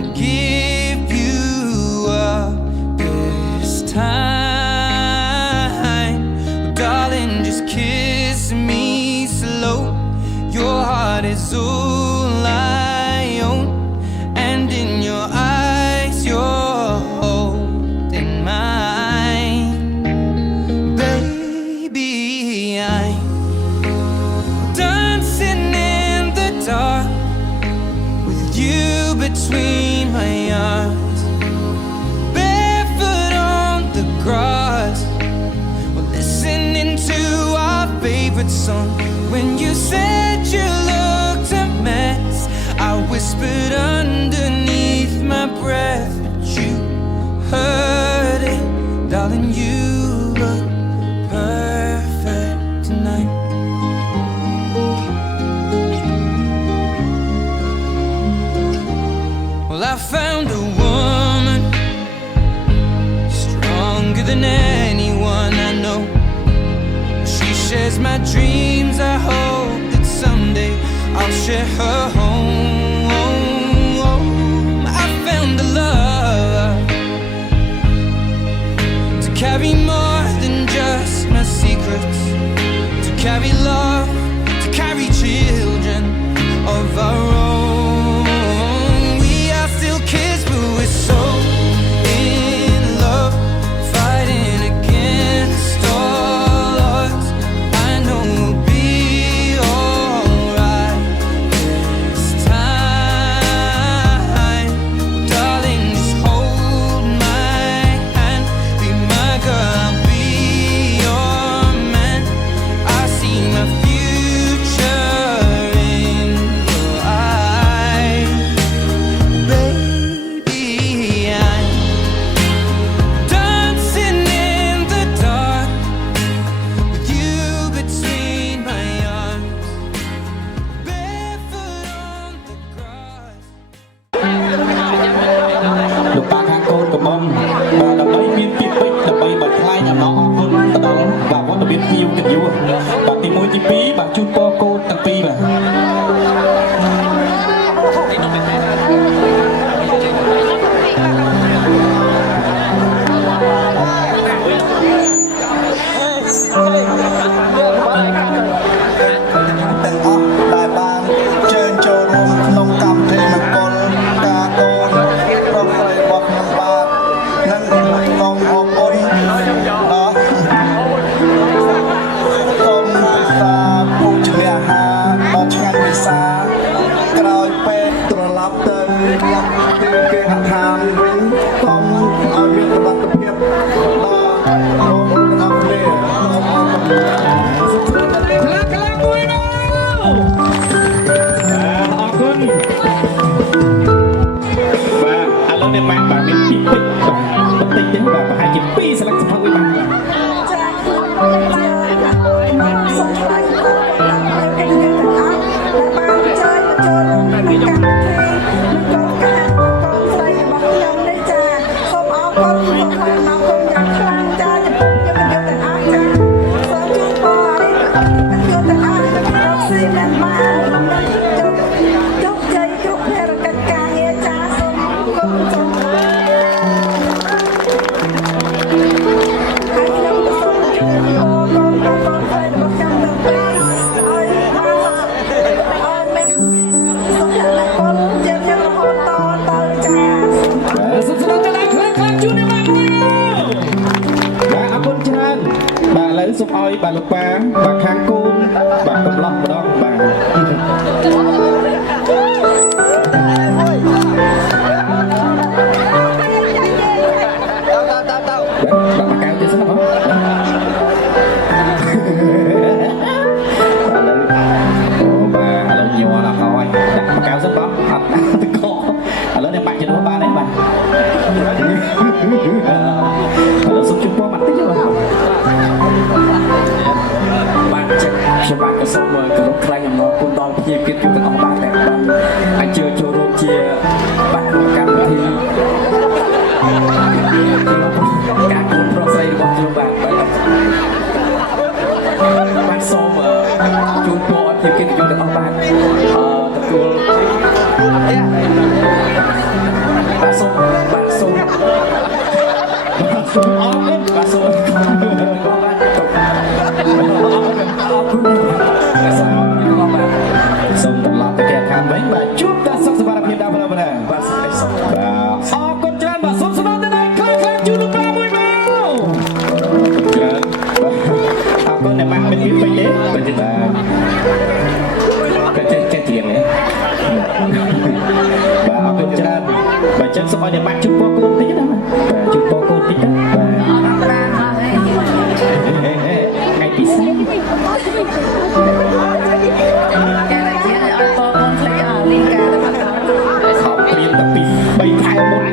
wanna give you up this time. Well, darling, just kiss me slow. Your heart is all I own, and in your eyes you're holding mine. Baby, I'm dancing in the dark with you between my arms, barefoot on the grass. We're listening to our favorite song. When you said you looked a mess, I whispered underneath my breath, but you heard it. Darling, you look perfect tonight. Well, I found a woman stronger than anyone I know. She shares my dreams. I hope that someday I'll share her home. I found a love to carry more than just my secrets, to carry love, to carry children of our own. We are still kids, but we're so in love, fighting against all odds. I know we'll be alright this time. Darling, just hold my hand, be my girl, I'll be your man. I see my future in your eyes. Baby, I'm dancing in the dark with you between my arms, barefoot on the grass. លោកប៉ាខាងកូនកំមុំបាទដើម្បីមានពាក្យពេចន៍ដើម្បីបន្ថែមអំណរអគុណទៅដល់បាទវត្តមានភ្ញៀវកិត្តិយសបាទទី1ទី2បាទជូនពរកូនទាំងពីរបាទ ទាំងអស់ដែលបានជើញចូលរួមក្នុងកម្មវិធីមង្គលការកូនប្រុសស្រីរបស់ខ្ញុំបាទនិងសូមអរគុណដល់សូមសាពូជនីអាហារដ៏ឆ្ងាញ់ពិសាក្រោយពេលត្រឡប់ទៅទីគេហដ្ឋានវិញសូមឲ្យមានសុខភាពដល់លោកទាំងអស់គ្នាសូមអរគុណ អរគុណបាទឥឡូវនេះបានមានពាក្យពេចន៍បាទបន្តិចទេបាទប្រហែលជា2ស្លឹកសភៅវិញបាទ សូមថ្លែងអរគុណដល់កិត្តិយសទាំងអស់ដែលបានជួយមកចូលរួមក្នុងកម្មវិធីនិងកូនកាកូនស្រីរបស់ខ្ញុំនេះចាសូមអរគុណសូមថ្លែងអរគុណយ៉ាងខ្លាំងចាចំពោះយុវជនទាំងអស់ចាសូមជូនពរឲ្យយុវជនទាំងអស់រកស៊ីបានបានជោគជ័យគ្រប់ភារកិច្ចការងារចាសូមអរគុណសូមហើយខ្ញុំក៏សូមជូនពរកូនកាកូនស្រីរបស់ខ្ញុំទាំងពីរឲ្យបានឲ្យមានសុខភាពជារៀងរហូតតទៅចា សុខសប្បាយទៅដល់ខ្លាំងជូននេះបាទមួយបាទអរគុណច្រើនបាទឥឡូវសូមឲ្យបាទលោកប៉ាបាទខាងកូនបាទកំឡោះម្ដងបាទដាក់មកកៅទៀតសិនបងឥឡូវអូបាទឥឡូវញ័រដល់ហើយដាក់មកកៅសិនបងអត់ទៅកឥឡូវនេះបាក់ជំនួសបានទេបាទឥឡូវសុំជូនពរមកតិចទេបាទ អរគុណបាទសូមអរគុណសូមត្រឡប់ទៅគេខាងវិញបាទជួបតែសុខសប្បាយភាពដល់បងប្អូនបាទសុខបាទអរគុណច្រើនបាទសូមស្វាគមន៍ដល់ខ្លាំងជូនលោកប៉ាមួយមកច្រើនអរគុណអ្នកម៉ាក់មានពីពេញទេបាទក៏ចេះទៀងហ៎បាទអរគុណច្រើនបាទចឹងសូមឲ្យអ្នកម៉ាក់ជូនពរកូនតិចណាបាទជូនពរកូនតិចណាបាទថ្ងៃពិសេសខំព្រៀនតែពី3ខែមុនឥ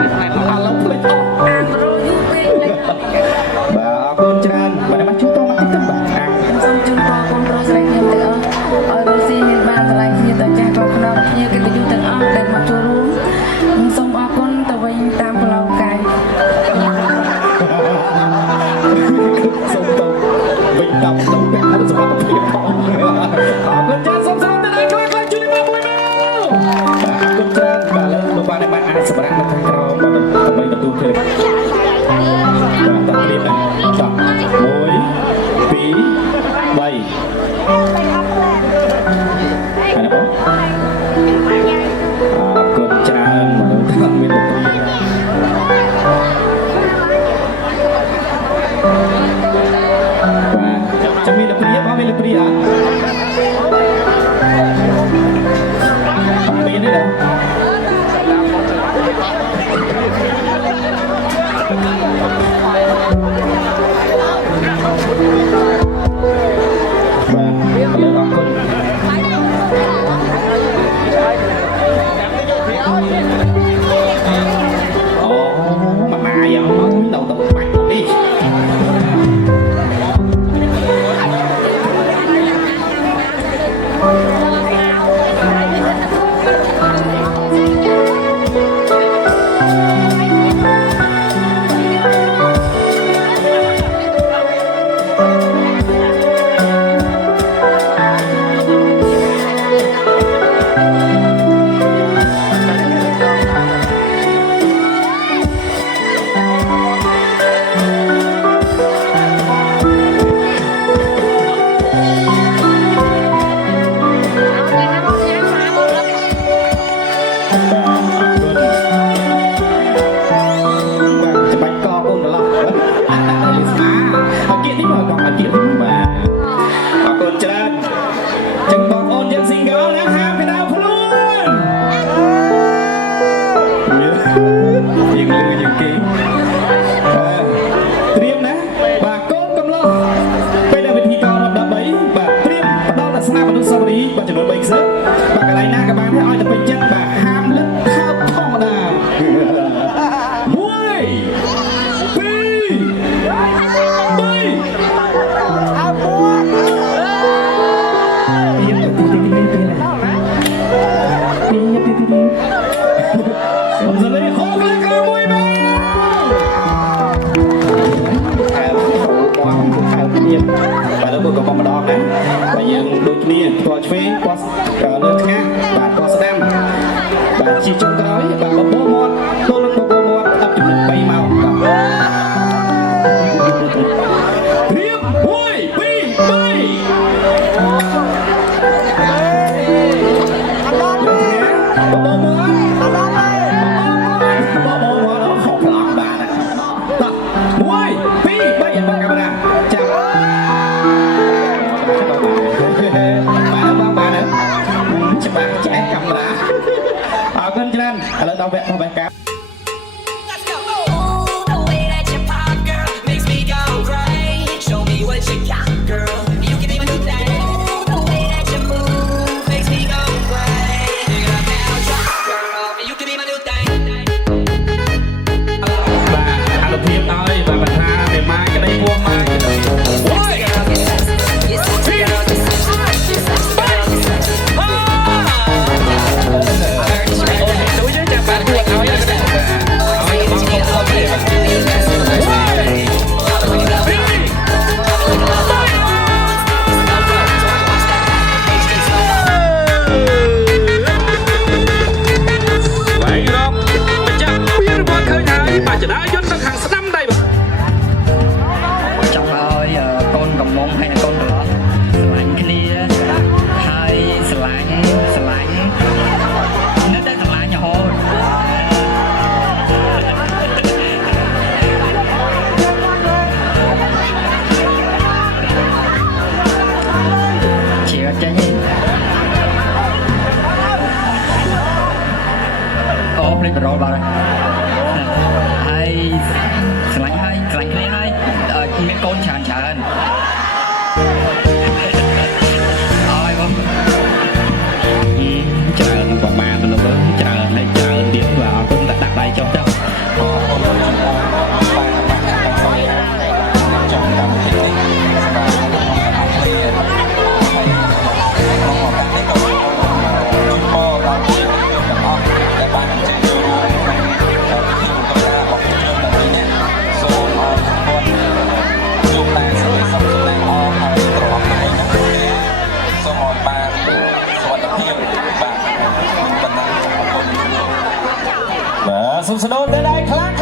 ឡូវភ្លេចអស់បាទអរគុណច្រើនបាទមកជួបតមកតិចទៅបាទសូមជូនពរកូនប្រុសស្រីខ្ញុំទាំងអស់ឲ្យរស់ស៊ីមានបានឆ្លៃគ្នាតចាស់ក៏ខ្នងគ្នាកិត្តិយសទាំងអស់ដែលមកចូលរួមសូមអរគុណទៅវិញតាមផ្លូវកាយសូមទៅវិញតាមទៅពាក់សុខភាពផងអរគុណចាសូមទៅដល់ខ្លាំងជួយមកមួយមកអរគុណច្រើនបាទលើលោកបានបានអាចសម្រាប់នៅខាងក្រោមបាទដើម្បីទទួលឃើញបាទតាព្រៀបដែរចុះ1 2 3អរគុណច្រើនមនុស្សតាមមានលោកจะมีละปรีบ่มีละปรีอ่ะมีนี่เหรอបាទលើអរគុណអូម៉ាម៉ាយ៉ាងទៅបាច់នេះបាទលោកក៏ម្ដងដែរបាទយើងដូចគ្នាផ្ទាល់ឆ្វេងផ្ទាល់លើថ្ងាសបាទផ្ទាល់ស្ដាំបាទជាចុងក្រោយបាទបបោមាត់ទល់នឹងបបោមាត់ដល់ចំណុច3ម៉ោងបាទរៀប1 2 3បបោមាត់ខកផ្លោះបាទ1 2 3បងកាមេរ៉ាចាប់ច្បាស់ឆ្អែតកាមេរ៉ាអរគុណច្រើនឥឡូវដល់វគ្គបេះកា នេះបរោលបាត់ហើយឆ្លាញ់ហើយឆ្លាញ់គ្នាហើយមានកូនច្រើនអើយបងច្រើនប្រមាណទៅលើច្រើនហើយច្រើនទៀតបាទអរគុណដាក់ដៃចុះចុះសុំស្នូលទៅដែរខ្លាំង